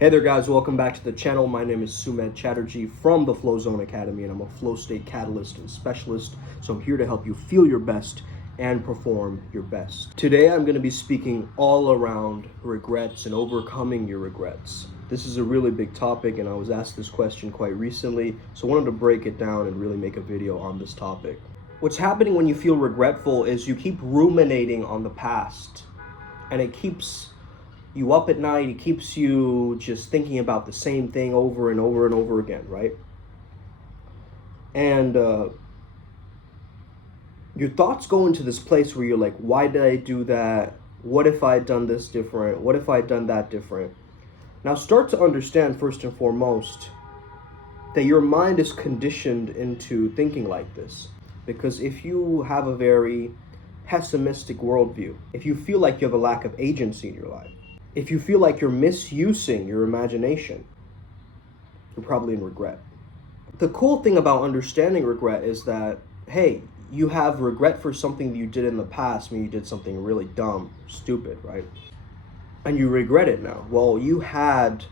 Hey there guys, welcome back to the channel. My name is Sumedh Chatterjee from the Flow Zone Academy, and I'm a flow state catalyst and specialist. So I'm here to help you feel your best and perform your best. Today I'm going to be speaking all around regrets and overcoming your regrets. This is a really big topic, and I was asked this question quite recently, so I wanted to break it down and really make a video on this topic. What's happening when you feel regretful is you keep ruminating on the past, and it keeps you up at night. It keeps you just thinking about the same thing over and over and over again, right? And your thoughts go into this place where you're like, why did I do that? What if I had done this different? What if I had done that different? Now start to understand first and foremost that your mind is conditioned into thinking like this. Because if you have a very pessimistic worldview, if you feel like you have a lack of agency in your life, if you feel like you're misusing your imagination, you're probably in regret. The cool thing about understanding regret is that, hey, you have regret for something that you did in the past when you did something really dumb, stupid, right? And you regret it now. Well, you had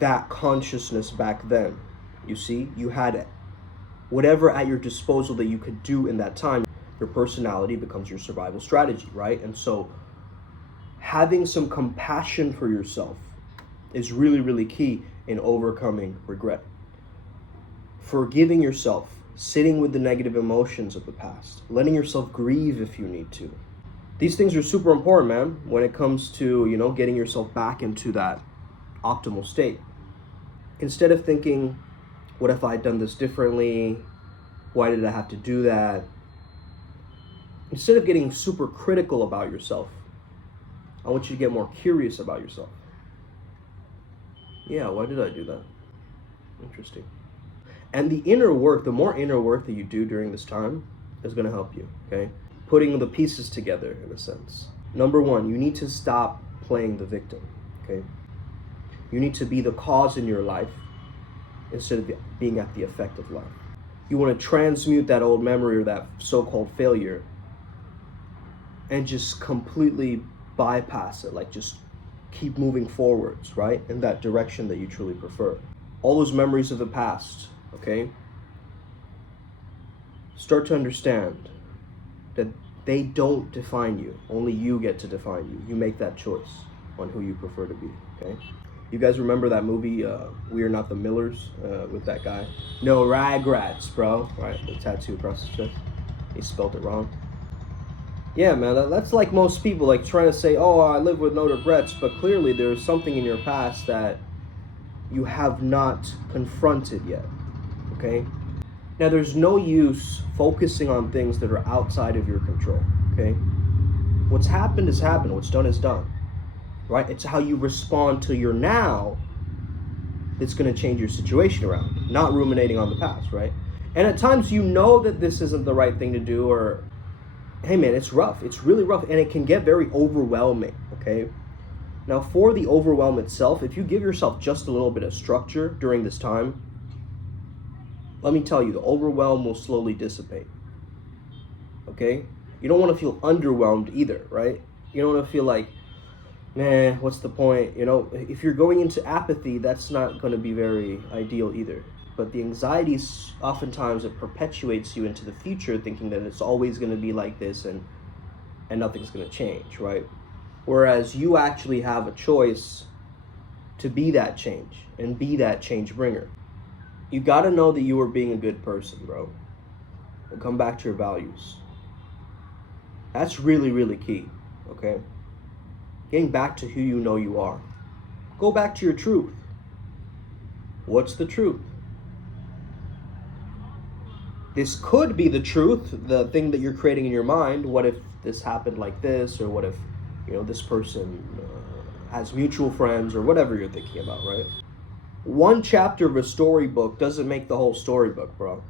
that consciousness back then. You see, you had whatever at your disposal that you could do in that time. Your personality becomes your survival strategy, right? And so having some compassion for yourself is really, really key in overcoming regret. Forgiving yourself, sitting with the negative emotions of the past, letting yourself grieve if you need to. These things are super important, man, when it comes to, getting yourself back into that optimal state. Instead of thinking, what if I had done this differently? Why did I have to do that? Instead of getting super critical about yourself, I want you to get more curious about yourself. Yeah, why did I do that? Interesting. And the inner work, the more inner work that you do during this time is going to help you, okay? Putting the pieces together in a sense. Number one, you need to stop playing the victim, okay? You need to be the cause in your life instead of being at the effect of life. You want to transmute that old memory or that so-called failure and just completely bypass it, like just keep moving forwards, right? In that direction that you truly prefer. All those memories of the past, okay? Start to understand that they don't define you. Only you get to define you. You make that choice on who you prefer to be, okay? You guys remember that movie, We Are Not the Millers, with that guy? No regrets, bro. Right, the tattoo across his chest. He spelled it wrong. Yeah, man, that's like most people, like trying to say, oh, I live with no regrets, but clearly there's something in your past that you have not confronted yet, okay? Now, there's no use focusing on things that are outside of your control, okay? What's happened is happened, what's done is done, right? It's how you respond to your now that's gonna change your situation around, not ruminating on the past, right? And at times you know that this isn't the right thing to do, or hey man, it's rough. It's really rough, and it can get very overwhelming, okay? Now, for the overwhelm itself, if you give yourself just a little bit of structure during this time, let me tell you, the overwhelm will slowly dissipate, okay? You don't want to feel underwhelmed either, right? You don't want to feel like, man, what's the point? If you're going into apathy, that's not going to be very ideal either. But the anxiety, oftentimes it perpetuates you into the future, thinking that it's always going to be like this and nothing's going to change, right? Whereas you actually have a choice to be that change and be that change bringer. You got to know that you are being a good person, bro. And come back to your values. That's really, really key, okay? Getting back to who you know you are. Go back to your truth. What's the truth? This could be the truth, the thing that you're creating in your mind. What if this happened like this? Or what if, this person has mutual friends, or whatever you're thinking about, right? One chapter of a storybook doesn't make the whole storybook, bro.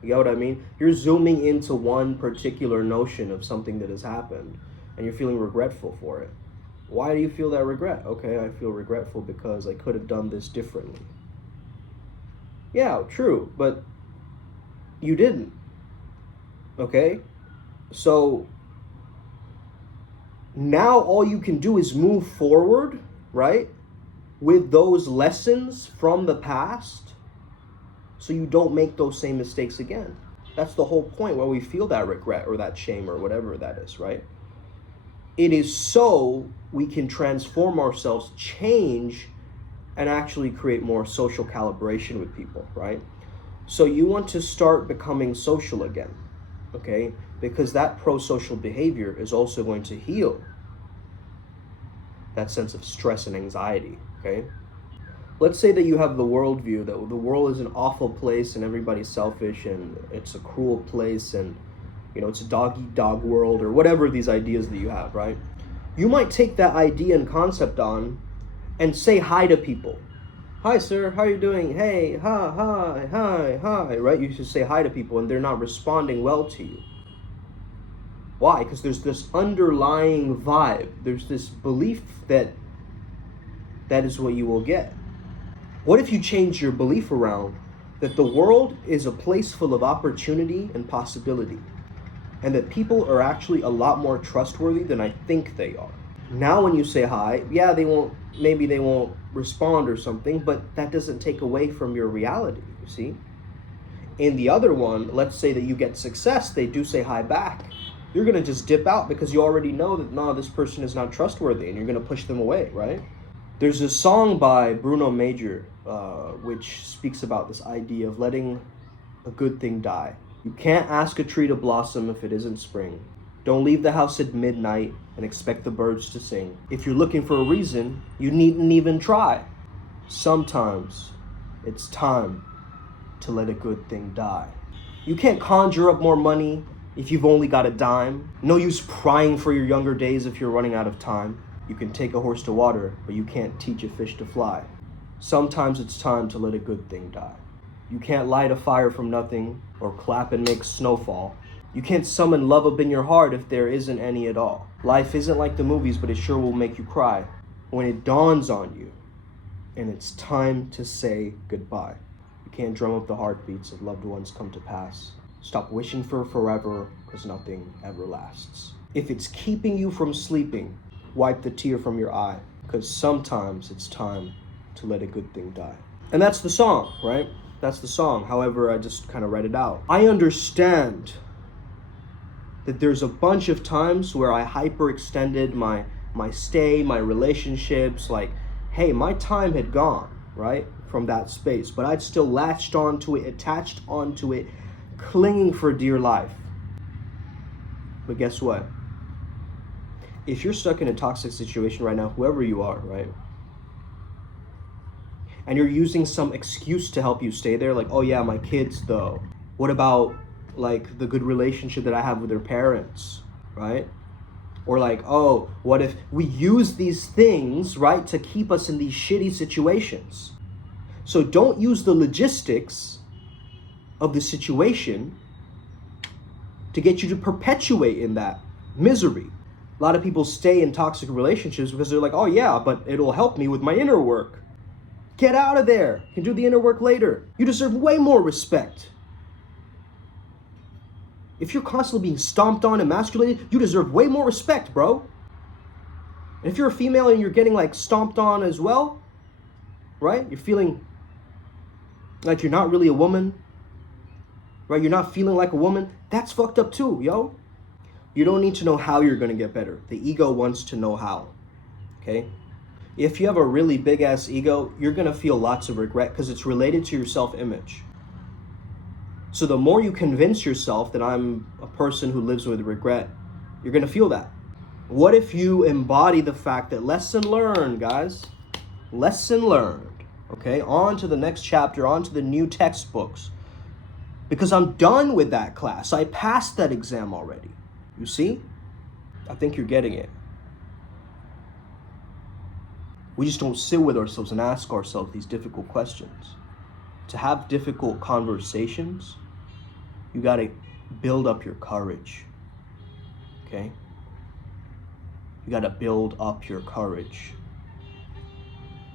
You get what I mean? You're zooming into one particular notion of something that has happened, and you're feeling regretful for it. Why do you feel that regret? Okay, I feel regretful because I could have done this differently. Yeah, true, but you didn't, okay? So now all you can do is move forward, right? with those lessons from the past so you don't make those same mistakes again. That's the whole point why we feel that regret or that shame or whatever that is, right? It is so we can transform ourselves, change, and actually create more social calibration with people, right? So you want to start becoming social again, okay? Because that pro-social behavior is also going to heal that sense of stress and anxiety, okay? Let's say that you have the worldview that the world is an awful place and everybody's selfish and it's a cruel place and, you know, it's a dog-eat-dog world or whatever these ideas that you have, right? You might take that idea and concept on and say hi to people. Hi, sir, how are you doing? Hey, hi, right? You should say hi to people and they're not responding well to you. Why? Because there's this underlying vibe. There's this belief that that is what you will get. What if you change your belief around that the world is a place full of opportunity and possibility, and that people are actually a lot more trustworthy than I think they are? Now when you say hi, yeah, maybe they won't respond or something, but that doesn't take away from your reality, you see? In the other one, let's say that you get success, they do say hi back. You're gonna just dip out because you already know that, no, this person is not trustworthy, and you're gonna push them away, right? There's a song by Bruno Major, which speaks about this idea of letting a good thing die. You can't ask a tree to blossom if it isn't spring. Don't leave the house at midnight and expect the birds to sing. If you're looking for a reason, you needn't even try. Sometimes it's time to let a good thing die. You can't conjure up more money if you've only got a dime. No use prying for your younger days if you're running out of time. You can take a horse to water, but you can't teach a fish to fly. Sometimes it's time to let a good thing die. You can't light a fire from nothing or clap and make snowfall. You can't summon love up in your heart if there isn't any at all. Life isn't like the movies, but it sure will make you cry when it dawns on you and it's time to say goodbye. You can't drum up the heartbeats of loved ones come to pass. Stop wishing for forever, because nothing ever lasts. If it's keeping you from sleeping, wipe the tear from your eye, because sometimes it's time to let a good thing die. And that's the song, right? That's the song. However, I just kind of read it out. I understand that there's a bunch of times where I hyperextended my stay, my relationships, like, hey, my time had gone, right, from that space, but I'd still latched onto it, attached onto it, clinging for dear life. But guess what? If you're stuck in a toxic situation right now, whoever you are, right, and you're using some excuse to help you stay there, like, oh yeah, my kids though. What about like the good relationship that I have with their parents, right? Or like, oh, what if we use these things, right, to keep us in these shitty situations? So don't use the logistics of the situation to get you to perpetuate in that misery. A lot of people stay in toxic relationships because they're like, oh yeah, but it'll help me with my inner work. Get out of there. You can do the inner work later. You deserve way more respect. If you're constantly being stomped on, emasculated, you deserve way more respect, bro. And if you're a female and you're getting like stomped on as well, right? You're feeling like you're not really a woman, right? You're not feeling like a woman. That's fucked up too, yo. You don't need to know how you're gonna get better. The ego wants to know how, okay? If you have a really big ass ego, you're gonna feel lots of regret because it's related to your self-image. So the more you convince yourself that I'm a person who lives with regret, you're gonna feel that. What if you embody the fact that lesson learned, guys? Lesson learned, okay? On to the next chapter, on to the new textbooks. Because I'm done with that class. I passed that exam already. You see? I think you're getting it. We just don't sit with ourselves and ask ourselves these difficult questions. To have difficult conversations, you gotta build up your courage, okay? You gotta build up your courage.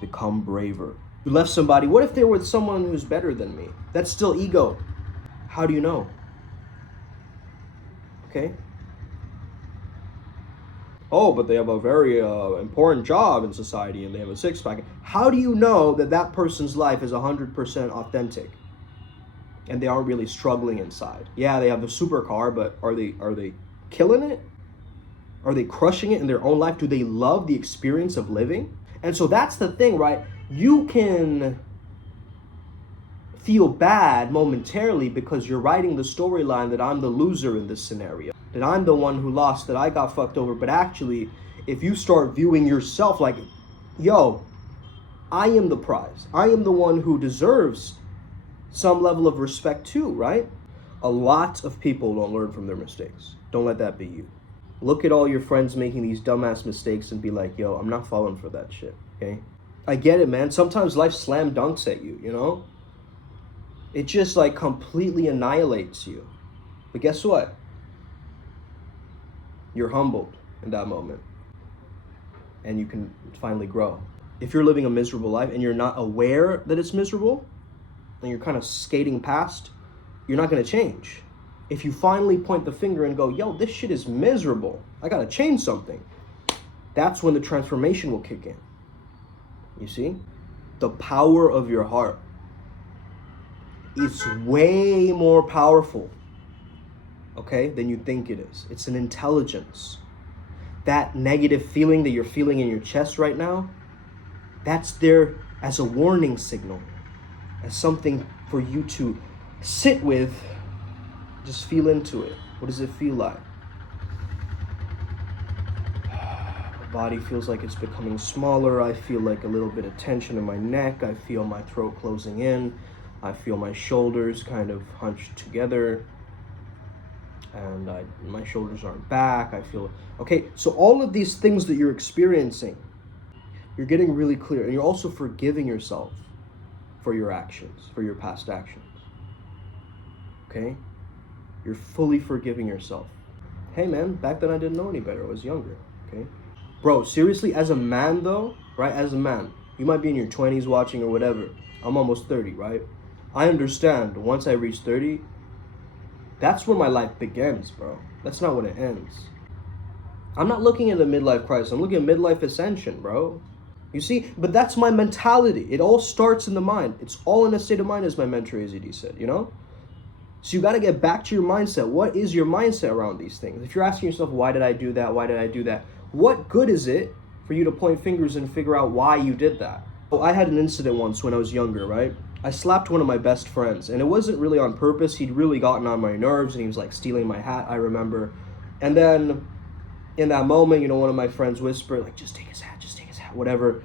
Become braver. You left somebody, what if they were with someone who's better than me? That's still ego. How do you know? Okay? Oh, but they have a very important job in society and they have a six-pack. How do you know that that person's life is 100% authentic and they aren't really struggling inside? Yeah, they have a supercar, but are they killing it? Are they crushing it in their own life? Do they love the experience of living? And so that's the thing, right? You can feel bad momentarily because you're writing the storyline that I'm the loser in this scenario, that I'm the one who lost, that I got fucked over. But actually, if you start viewing yourself like, yo, I am the prize, I am the one who deserves some level of respect too, right? A lot of people don't learn from their mistakes. Don't let that be you. Look at all your friends making these dumbass mistakes and be like, yo, I'm not falling for that shit, okay? I get it, man. Sometimes life slam dunks at you, you know? It just like completely annihilates you. But guess what? You're humbled in that moment. And you can finally grow. If you're living a miserable life and you're not aware that it's miserable, and you're kind of skating past, you're not going to change. If you finally point the finger and go, yo, this shit is miserable, I got to change something, that's when the transformation will kick in. You see? The power of your heart is way more powerful, okay, than you think it is. It's an intelligence. That negative feeling that you're feeling in your chest right now, that's there as a warning signal, as something for you to sit with. Just feel into it. What does it feel like? My body feels like it's becoming smaller. I feel like a little bit of tension in my neck. I feel my throat closing in. I feel my shoulders kind of hunched together. And my shoulders aren't back. I feel, okay, so all of these things that you're experiencing, you're getting really clear. And you're also forgiving yourself for your actions, for your past actions. Okay? You're fully forgiving yourself. Hey man, back then I didn't know any better. I was younger, okay? Bro, seriously, as a man though, right? As a man, you might be in your 20s watching or whatever. I'm almost 30, right? I understand once I reach 30, that's where my life begins, bro. That's not when it ends. I'm not looking at a midlife crisis. I'm looking at midlife ascension, bro. You see? But that's my mentality. It all starts in the mind. It's all in a state of mind, as my mentor AZD said, you know? So you got to get back to your mindset. What is your mindset around these things? If you're asking yourself, why did I do that? Why did I do that? What good is it for you to point fingers and figure out why you did that? Well, I had an incident once when I was younger, right? I slapped one of my best friends, and it wasn't really on purpose. He'd really gotten on my nerves, and he was like stealing my hat, I remember. And then in that moment, you know, one of my friends whispered, like, just take his hat, whatever.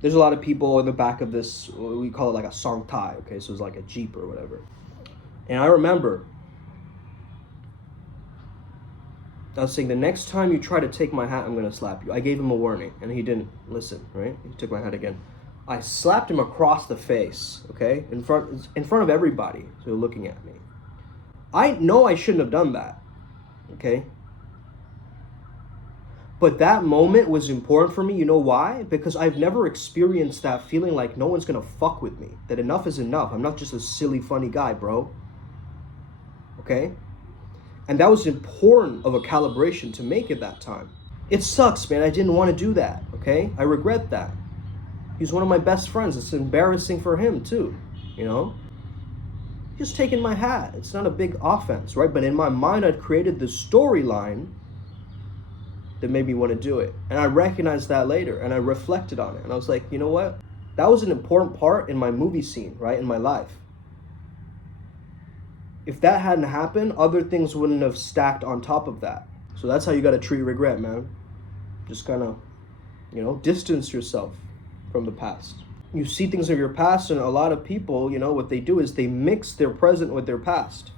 There's a lot of people in the back of this, we call it like a songtai, okay? So it's like a Jeep or whatever. And I remember, I was saying, the next time you try to take my hat, I'm going to slap you. I gave him a warning, and he didn't listen, right? He took my hat again. I slapped him across the face, okay? In front of everybody, so they're looking at me. I know I shouldn't have done that, okay? But that moment was important for me. You know why? Because I've never experienced that feeling like no one's going to fuck with me. That enough is enough. I'm not just a silly, funny guy, bro. Okay? And that was important of a calibration to make at that time. It sucks, man. I didn't want to do that, okay? I regret that. He's one of my best friends. It's embarrassing for him, too, you know? Just taking my hat. It's not a big offense, right? But in my mind, I'd created this storyline that made me want to do it. And I recognized that later, and I reflected on it. And I was like, you know what? That was an important part in my movie scene, right? In my life. If that hadn't happened, other things wouldn't have stacked on top of that. So that's how you got to treat regret, man. Just kind of, you know, distance yourself from the past. You see things of your past, and a lot of people, you know, what they do is they mix their present with their past.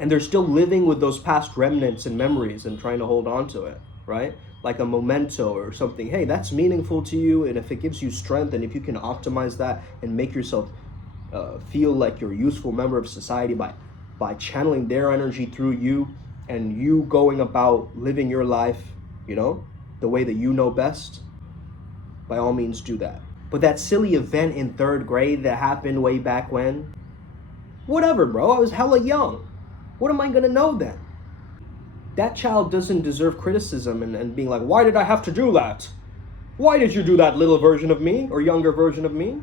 And they're still living with those past remnants and memories and trying to hold on to it, right? Like a memento or something. Hey, that's meaningful to you, and if it gives you strength, and if you can optimize that and make yourself feel like you're a useful member of society by channeling their energy through you and you going about living your life, you know, the way that you know best, by all means do that. But that silly event in 3rd grade that happened way back when, whatever, bro, I was hella young. What am I gonna know then? that child doesn't deserve criticism and being like, why did I have to do that? Why did you do that, little version of me or younger version of me?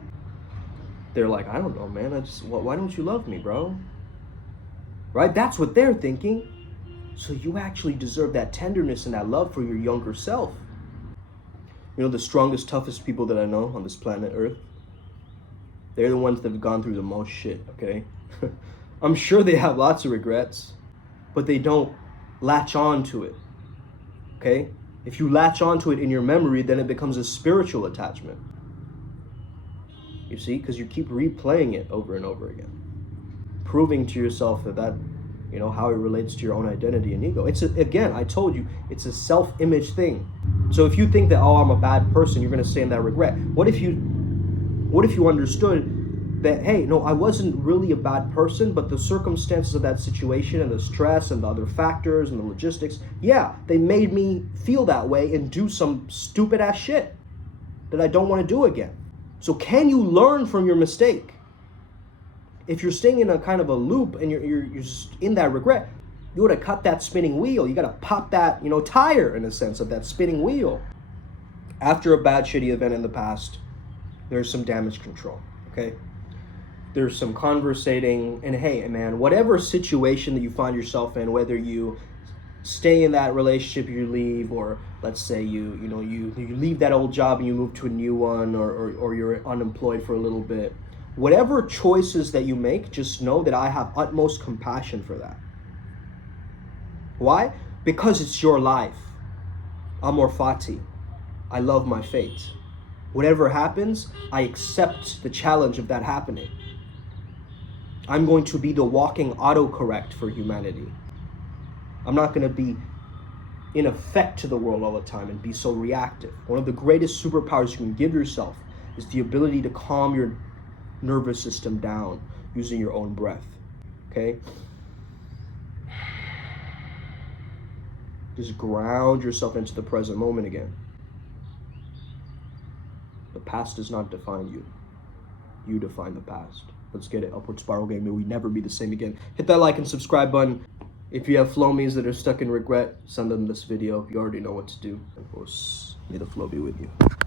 They're like, I don't know, man. Why don't you love me, bro? Right? That's what they're thinking. So you actually deserve that tenderness and that love for your younger self. You know, the strongest, toughest people that I know on this planet Earth, they're the ones that have gone through the most shit, okay? I'm sure they have lots of regrets, but they don't latch on to it, okay? If you latch onto it in your memory, then it becomes a spiritual attachment. You see? Because you keep replaying it over and over again, proving to yourself that you know, how it relates to your own identity and ego. Again, I told you, it's a self-image thing. So if you think that, oh, I'm a bad person, you're going to stay in that regret. What if you understood that, hey, no, I wasn't really a bad person, but the circumstances of that situation and the stress and the other factors and the logistics, yeah, they made me feel that way and do some stupid ass shit that I don't want to do again. So can you learn from your mistake? If you're staying in a kind of a loop and you're just in that regret, you gotta cut that spinning wheel. You gotta pop that, you know, tire in a sense of that spinning wheel. After a bad, shitty event in the past, there's some damage control, okay? There's some conversating, and hey, man, whatever situation that you find yourself in, whether you stay in that relationship, you leave, or let's say you leave that old job and you move to a new one, or you're unemployed for a little bit. Whatever choices that you make, just know that I have utmost compassion for that. Why? Because it's your life. Amor fati. I love my fate. Whatever happens, I accept the challenge of that happening. I'm going to be the walking autocorrect for humanity. I'm not going to be in effect to the world all the time and be so reactive. One of the greatest superpowers you can give yourself is the ability to calm your nervous system down using your own breath, okay? Just ground yourself into the present moment again. The past does not define you. You define the past. Let's get it. Upward Spiral Gang. May we never be the same again. Hit that like and subscribe button. If you have flomies that are stuck in regret, send them this video. You already know what to do. Of course, may the flow be with you.